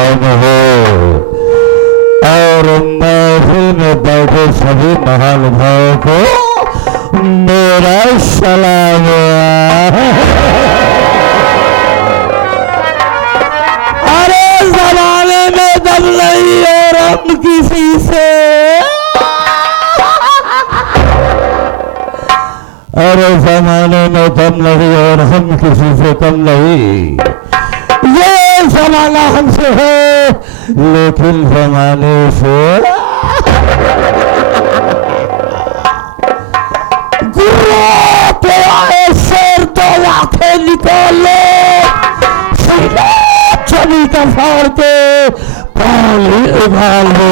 सलाम हो और महफिल में बैठे सभी महानुभावों को मेरा सलाम। अरे जमाने में दम नहीं और हम किसी से, अरे जमाने में दम नहीं और हम किसी से कम नहीं। ये जमाना हमसे है लेकिन जमाने से गुरुओं के आए शेर तो आंखें निकालो, चली का फाड़ के पानी उबाल दो।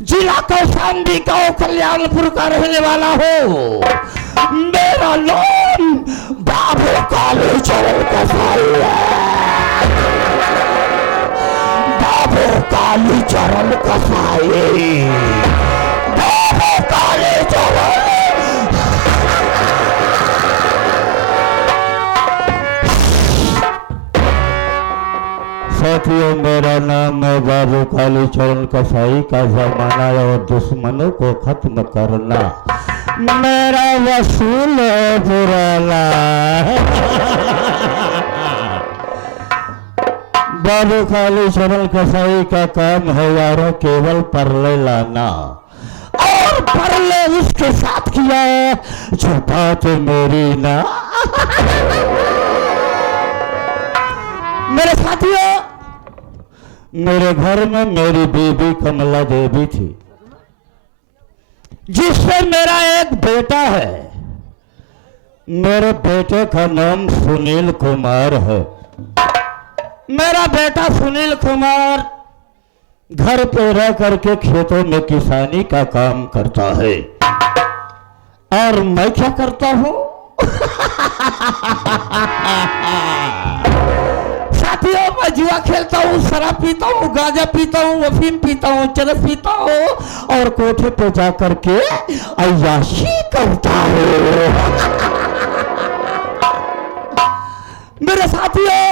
जिला कौशाम्बी का कल्याणपुर का रहने वाला हो, मेरा नाम बाबू कालीचरण कसाई है। बाबू कालीचरण कसाई, बाबू कालीचरण। साथियों, मेरा नाम है बाबू कालीचरण कसाई का जमाना और दुश्मनों को खत्म करना मेरा वसूल है पुराना। बाबू कालीचरण कसाई का काम है यारों केवल परले लाना, और परले उसके साथ किया जो बात मेरी ना। मेरे साथियों, मेरे घर में मेरी बीबी कमला देवी थी, जिससे मेरा एक बेटा है। मेरे बेटे का नाम सुनील कुमार है। मेरा बेटा सुनील कुमार घर पे रह करके खेतों में किसानी का काम करता है, और मैं क्या करता हूं? साथियों, मैं जुआ खेलता हूँ, शराब पीता हूँ, गांजा पीता हूँ, अफीम पीता हूँ, चरस पीता हूँ और कोठे पे जा करके अय्याशी करता हूँ। मेरे साथियों,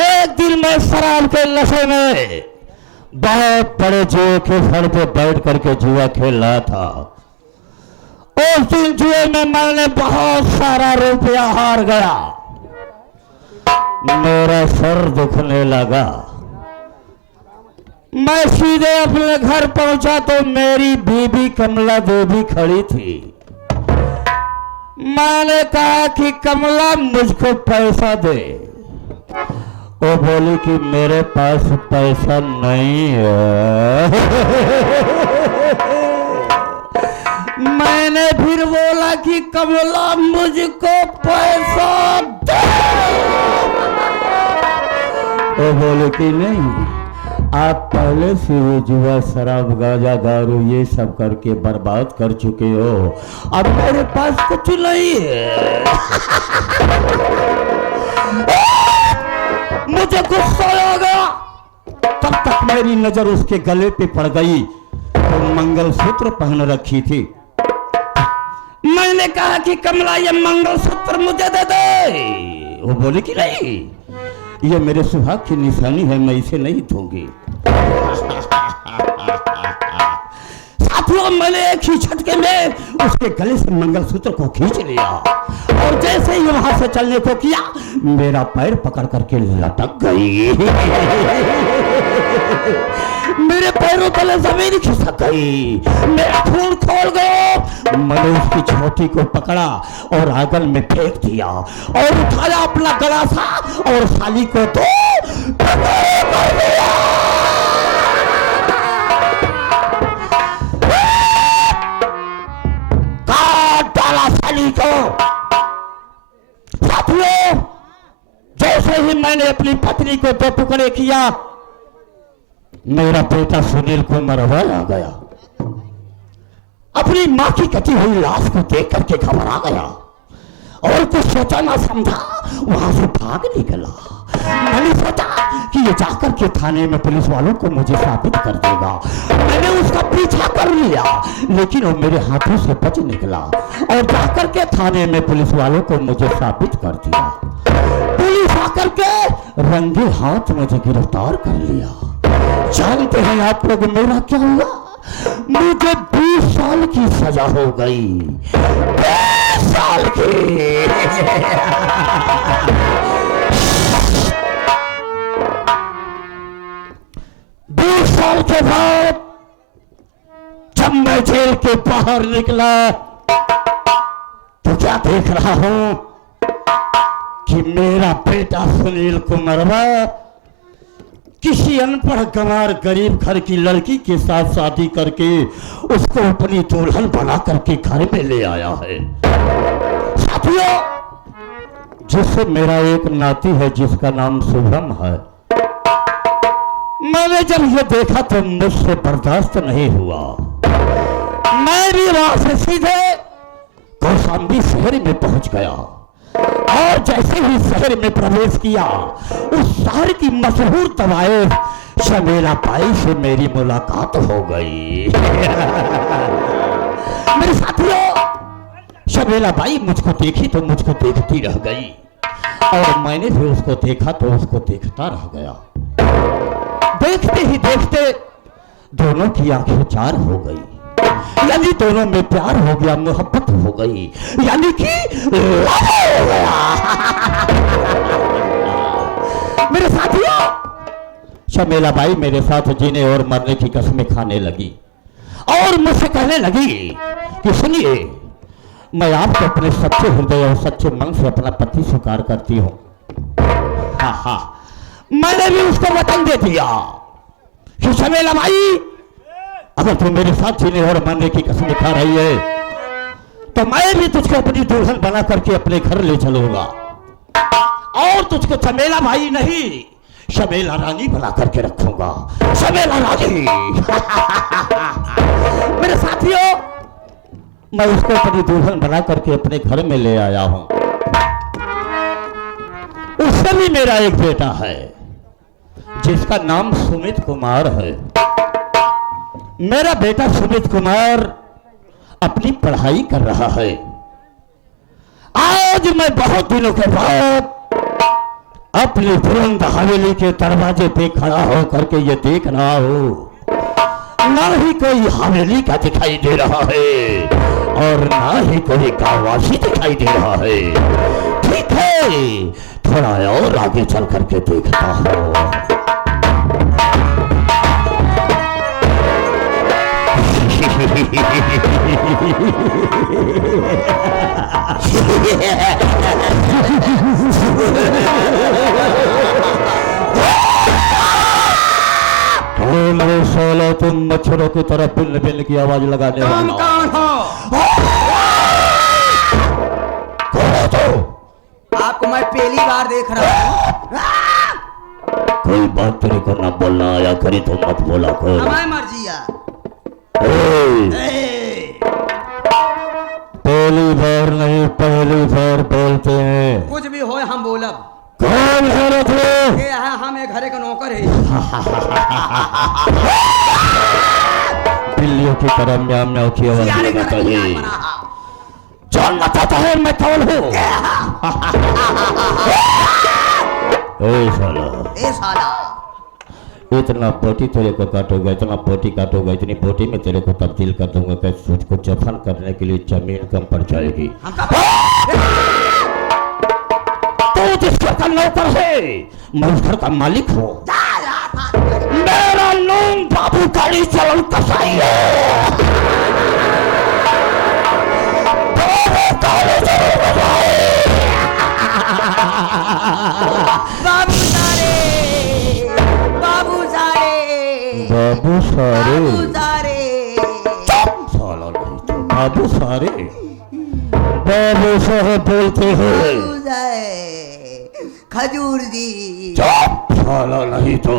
एक दिन मैं शराब के नशे में बहुत बड़े जुए के घर पे बैठ करके जुआ खेल रहा था। उस दिन जुए में मैंने बहुत सारा रुपया हार गया। मेरा सर दुखने लगा। मैं सीधे अपने घर पहुंचा तो मेरी बीबी कमला देवी खड़ी थी। मैंने कहा कि कमला, मुझको पैसा दे। वो बोली कि मेरे पास पैसा नहीं है। मैंने फिर बोला कि कमला, मुझको पैसा दे। वो बोले कि नहीं, आप पहले से वो जुआ, शराब, गांजा, दारू ये सब करके बर्बाद कर चुके हो, अब मेरे पास कुछ नहीं है। मुझे गुस्सा आ गया। तब तक मेरी नजर उसके गले पे पड़ गई तो मंगलसूत्र पहन रखी थी। मैंने कहा कि कमला, ये मंगलसूत्र मुझे दे दे। वो बोली कि नहीं, ये मेरे सुहाग की निशानी है, मैं इसे नहीं दूंगी। साथियों, मैंने एक ही झटके में उसके गले से मंगलसूत्र को खींच लिया, और जैसे ही वहां से चलने को किया, मेरा पैर पकड़ करके लटक गई। मेरे पैरों तले जमीन खिसक गई, मेरा खून खोल गया। मैंने उसकी छोटी को पकड़ा और आंगन में फेंक दिया, और उठाया अपना गलासा और साली को तो कर दिया। काट डाला साली को। साथियों, जैसे ही मैंने अपनी पत्नी को दो टुकड़े किया, मेरा बेटा सुनील को मरवा आ गया। अपनी मां की कटी हुई लाश को देख करके घबरा गया और कुछ सोचा ना समझा वहां से भाग निकला। मैंने सोचा कि ये जाकर के थाने में पुलिस वालों को मुझे साबित कर देगा। मैंने उसका पीछा कर लिया, लेकिन वो मेरे हाथों से बच निकला और जाकर के थाने में पुलिस वालों को मुझे साबित कर दिया। पुलिस आकर के रंगे हाथ मुझे गिरफ्तार कर लिया। जानते हैं आप लोग मेरा क्या हुआ? मुझे 20 साल की सजा हो गई। 20 साल की। 20 साल के बाद जब मैं जेल के बाहर निकला तो क्या देख रहा हूं कि मेरा बेटा सुनील कुमारवा किसी अनपढ़ गंवार गरीब घर की लड़की के साथ शादी करके उसको अपनी दुल्हन बना करके घर में ले आया है। साथियों, जिससे मेरा एक नाती है जिसका नाम शुभम है। मैंने जब ये देखा तो मुझसे बर्दाश्त नहीं हुआ। मैं भी वहां से सीधे कौशाम्बी शहर में पहुंच गया और जैसे ही शहर में प्रवेश किया उस शहर की मशहूर तवायफ शमेला बाई से मेरी मुलाकात हो गई। मेरे साथियों, शमेला बाई मुझको देखी तो मुझको देखती रह गई और मैंने भी उसको देखा तो उसको देखता रह गया। देखते ही देखते दोनों की आंखें चार हो गई, यानी दोनों में प्यार हो गया, मोहब्बत हो गई, यानी कि लव हो गया। मेरे साथियों, शमेला बाई मेरे साथ जीने और मरने की कसमें खाने लगी और मुझसे कहने लगी कि सुनिए, मैं आपको अपने सच्चे हृदय और सच्चे मन से अपना पति स्वीकार करती हूँ। हाँ हाँ, मैंने भी उसको वचन दे दिया कि शमेला बाई, अगर तू मेरे साथ जीने और मरने की कसम खा रही है तो मैं भी तुझको अपनी दुल्हन बना करके अपने घर ले चलूंगा और तुझको शमेला भाई नहीं शमेला रानी बना करके रखूंगा। शमेला रानी। मेरे साथियों, मैं उसको अपनी दुल्हन बना करके अपने घर में ले आया हूं। उससे भी मेरा एक बेटा है जिसका नाम सुमित कुमार है। मेरा बेटा सुमित कुमार अपनी पढ़ाई कर रहा है। आज मैं बहुत दिनों के बाद अपनी बुलंद हवेली के दरवाजे पे खड़ा होकर के ये देख रहा हूं, ना ही कोई हवेली का दिखाई दे रहा है और ना ही कोई गांववासी दिखाई दे रहा है। ठीक है, थोड़ा और आगे चल करके देखता हूं। मेरे सोलो, तुम मच्छरों की तरह बिल बिल की आवाज लगाने वाला कौन हो? आपको मैं पहली बार देख रहा हूँ। कोई बात तेरे को ना बोलना आया करी तो मत बोला कर। हमारी मर्जी है। पहली बार नहीं, पहली बार बोलते हैं। कुछ भी हो हम बोलब। कौन है तू? ये है, हम एक घरे का नौकर है। बिल्लियों की तरह म्याऊ म्याऊ की आवाज लगाता है। जानना चाहता है मैं कौन हूँ? ए साला, इतना पोटी तेरे को काटूंगा, इतना पोटी काटूंगा, इतनी पोटी में तेरे को तब्दील कर दूंगा कि तुझको दफन करने के लिए जमीन कम पड़ जाएगी। तू जिस घर का नौकर है, मैं उस घर का मालिक हूँ। मेरा नाम बाबू काली चरण कसाई है। बाबू सारे, बाबू सारे, बाबू सारे, बाबू सारे। साला नहीं तो बाबू सारे, बाबू साहब बोलते हैं। खजूर जी। चुप, साला नहीं तो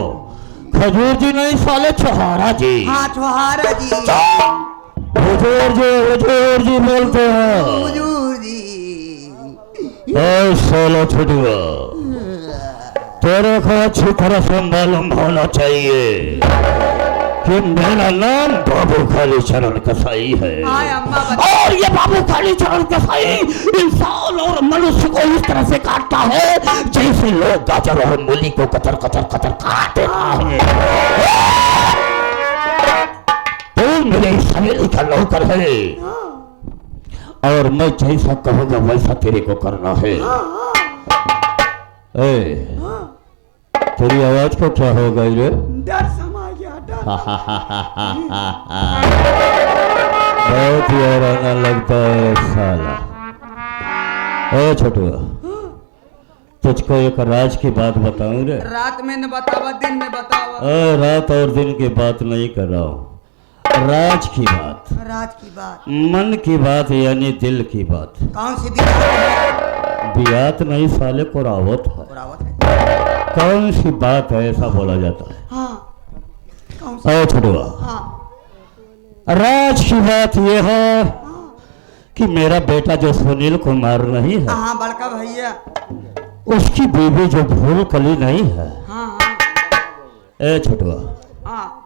खजूर जी नहीं, साले छुहारा जी। हाँ, छुहारा जी। हुजूर जी बोलते हैं। हुजूर जी। साला छुटुआ, तेरे को अच्छी तरह से मालूम होना चाहिए कि मेरा नाम बाबू कालीचरण कसाई है। हाँ अम्मा बता। और ये बाबू कालीचरण कसाई इंसान और मनुष्य को इस तरह से काटता है जैसे लोग गाजर और मूली को कतर कतर कतर काटते हैं। तू मेरे इस हवेली का नौकर है और मैं जैसा कहूँगा वैसा तेरे को करना है। ए, तेरी आवाज को क्या हो गई रे? डर समा गया डर। बहुत ही हैराना लगता है साला। ओ छोटुआ, तुझको एक राज की बात बताऊं रे? रात में न बतावा दिन में बतावा। रात और दिन की बात नहीं कर रहा हूँ, राज की बात, राज की बात, मन की बात यानी दिल की बात। कौन सी बात? बियात नहीं साले को रावत है। रावत है। कौन सी बात है ऐसा बोला जाता है। हाँ कौन सी? छोटुआ, हाँ राज की बात यह है कि मेरा बेटा जो सुनील कुमार नहीं है, हाँ बड़का भैया, उसकी बीवी जो फूल कली नहीं है। हाँ हाँ ए छोटुआ, हाँ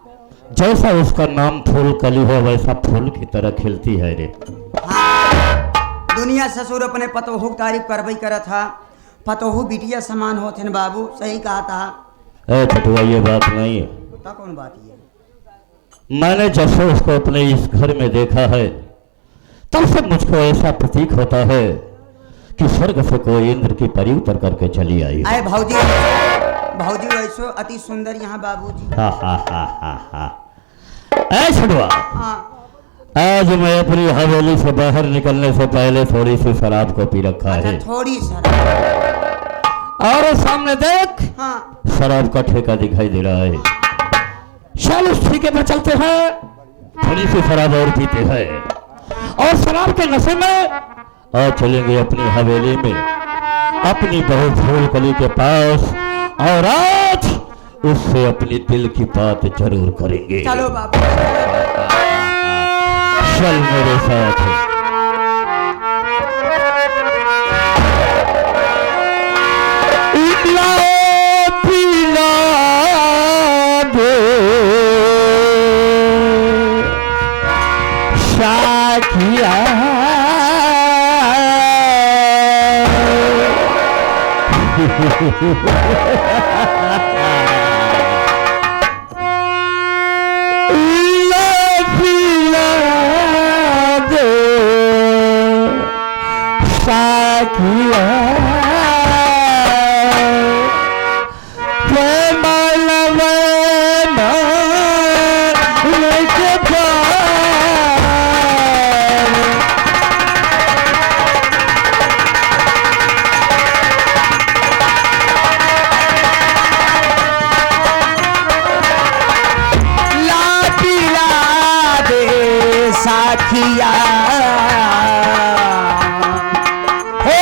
जैसा उसका नाम फूल कली है वैसा फूल की तरह खिलती है रे। हाँ। दुनिया ससुर अपने पतोहू की तारीफ करबई करा था। पतोहू बिटिया समान होते न बाबू, सही कहा था। ए छोटुआ, ये बात नहीं है। तो कौन बात ये? मैंने जब से उसको अपने इस घर में देखा है तब से मुझको ऐसा प्रतीक होता है कि स्वर्ग से कोई इंद्र की परी उतर करके चली आई। अरे भौजी, भौजी वैसो अति सुंदर यहाँ बाबूजी। हा हा हा हा हा। ऐ छुड़वा, हाँ आज मैं अपनी हवेली से बाहर निकलने से पहले थोड़ी सी शराब को पी रखा है। थोड़ी सर। और सामने देख, हाँ शराब का ठेका दिखाई दे रहा है। चल उस ठेके पर चलते हैं, थोड़ी सी शराब और पीते हैं और शराब के नशे में और चलेंगे अपनी हवेली में, अपनी बहू फूल कली के पास, और आज उससे अपनी दिल की बात जरूर करेंगे। चलो बाबू। चल मेरे साथ। पीला दे साखिया, पीला दे साखिया, साखिया हो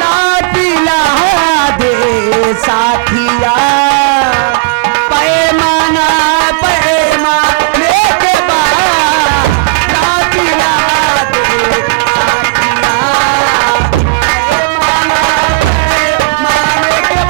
ला पिला दे साखिया, पैमाना पैमाने के बाद ला पिला दे साखिया, पैमाना पैमाने के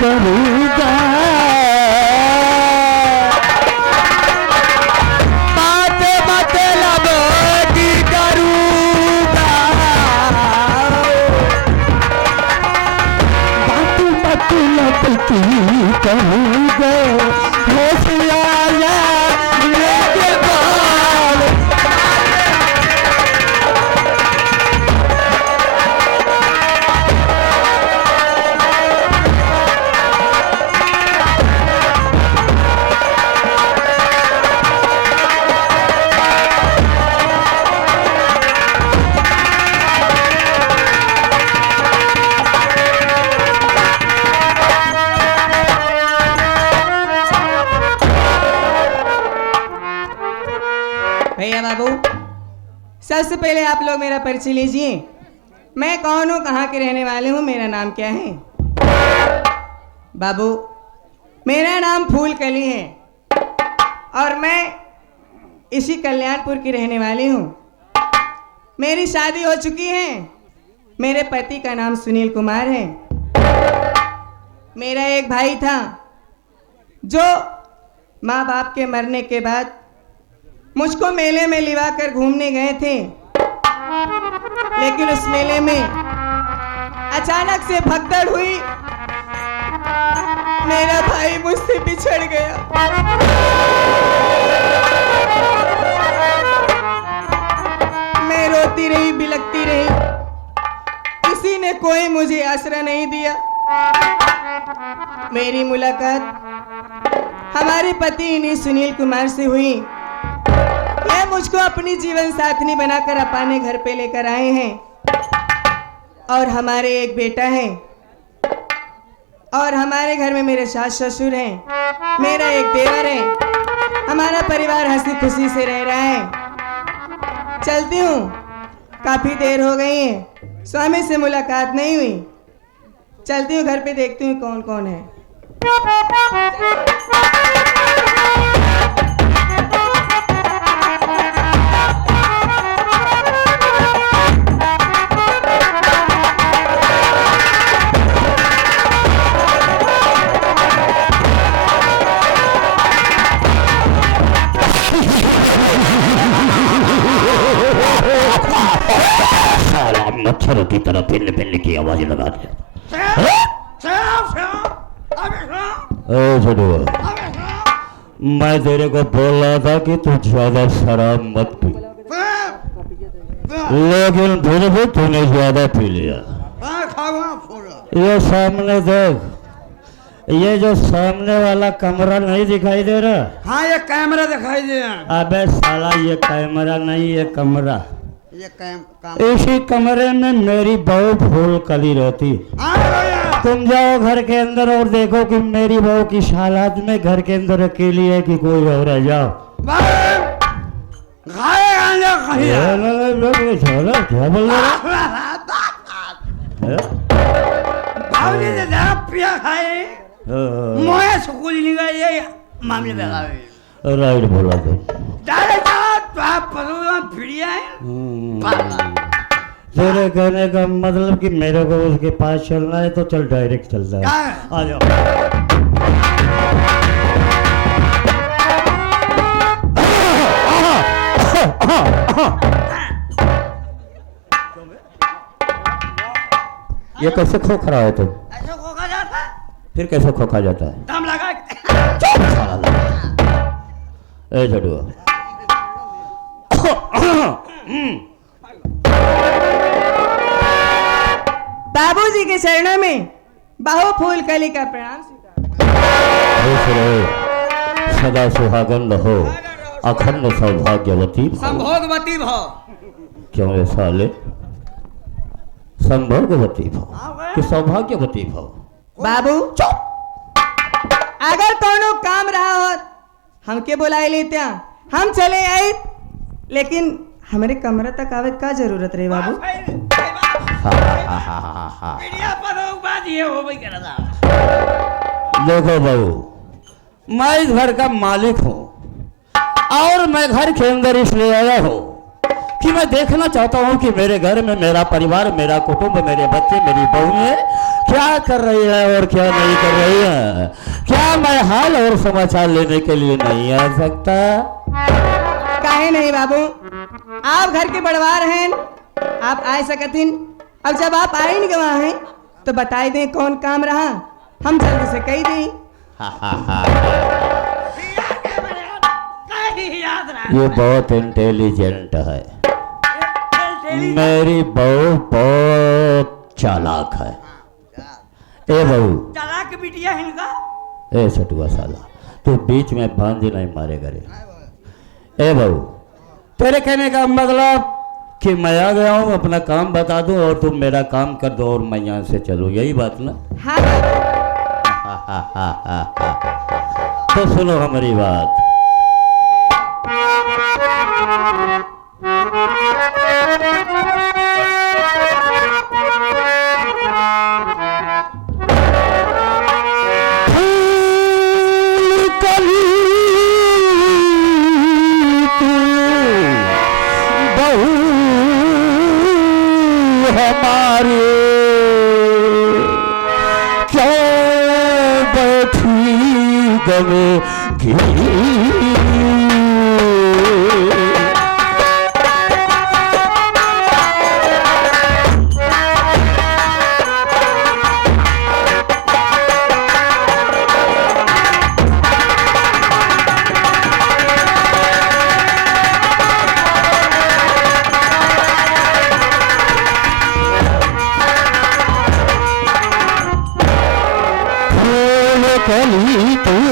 करूँगा बात मतलब की करूँगा, बात मतलब की करूँगा, होशियार मेरे बाल सबसे पहले आप लोग मेरा परिचय लीजिए। मैं कौन हूँ, कहाँ के रहने वाले हूँ, मेरा नाम क्या है? बाबू, मेरा नाम फूलकली है और मैं इसी कल्याणपुर की रहने वाली हूँ। मेरी शादी हो चुकी है। मेरे पति का नाम सुनील कुमार है। मेरा एक भाई था जो माँ बाप के मरने के बाद मुझको मेले में लिवा कर घूमने गए थे, लेकिन उस मेले में अचानक से भगदड़ हुई। मेरा भाई मुझसे बिछड़ गया। मैं रोती रही, बिलखती रही। किसी ने कोई मुझे आसरा नहीं दिया। मेरी मुलाकात हमारे पति इन्हीं सुनील कुमार से हुई। ये मुझको अपनी जीवन साथनी बनाकर अपने घर पे लेकर आए हैं और हमारे एक बेटा है और हमारे घर में मेरे सास ससुर हैं, मेरा एक देवर है। हमारा परिवार हंसी खुशी से रह रहा है। चलती हूँ, काफी देर हो गई है, स्वामी से मुलाकात नहीं हुई। चलती हूँ घर पे, देखती हूँ कौन कौन है। मच्छर की तरह पिल्ल पिल्ल की आवाज लगा दे। मैं तेरे को बोल रहा था कि तू ज्यादा शराब मत पी, लेकिन फिर भी तूने ज्यादा पी लिया। ये सामने देख, ये जो सामने वाला कमरा नहीं दिखाई दे रहा? हाँ, ये कैमरा दिखाई दे रहा। अबे साला, ये कैमरा नहीं, ये कमरा। ये इसी कमरे में मेरी बहू फूलकली रहती। तुम जाओ घर के अंदर और देखो कि मेरी बहू किस हालात में घर के अंदर अकेली है कि कोई और है। जाओ। क्या बोल रहा? राइट बोला तुम। तेरे कहने का मतलब कि मेरे को उसके पास चलना है तो चल, डायरेक्ट चलता है। आ जाओ। ये कैसे खोखरा है तुम? ऐसे खोखा जाता है? फिर कैसे खोखा जाता है? दम लगा। ए जडुआ, बाबूजी के चरणों में बाहु फूलकली का प्रणाम स्वीकार। सदा सुहागन रहो, अखंड सौभाग्यवती भव। संभोगवती भव। क्यों रे साले? संभोगवती भव कि सौभाग्यवती भव? बाबू अगर कोनो काम रहा हो हमके बुलाए लेते, हम चले आए, लेकिन हमारे कमरा तक आवे का जरूरत रहे बाबू? देखो बहू, मैं इस घर का मालिक हूँ और मैं घर के अंदर इसलिए आया हूँ कि मैं देखना चाहता हूँ कि मेरे घर में मेरा परिवार, मेरा कुटुंब, मेरे बच्चे, मेरी बहुएं क्या कर रही है और क्या नहीं कर रही है। क्या मैं हाल और समाचार लेने के लिए नहीं आ सकता? काहे नहीं बाबू, आप घर के बड़वार हैं, आप आ सकतीन। अब जब आप आए नहीं गवा हैं तो बताई दें कौन काम रहा, हम जल्दी से कही दें। ये बहुत इंटेलिजेंट है। मेरी बहू बहुत चालाक है। ए बहू, चालाक बिटिया है इनका। ए सटुआ साला, तू बीच में भांजी नहीं मारेगा रे। ए बहू, तेरे कहने का मतलब कि मैं आ गया हूँ, अपना काम बता दूं और तुम मेरा काम कर दो और मैं यहाँ से चलूँ, यही बात ना? हाँ। तो सुनो हमारी बात। हमारे क्यों बैठी गवे कली तू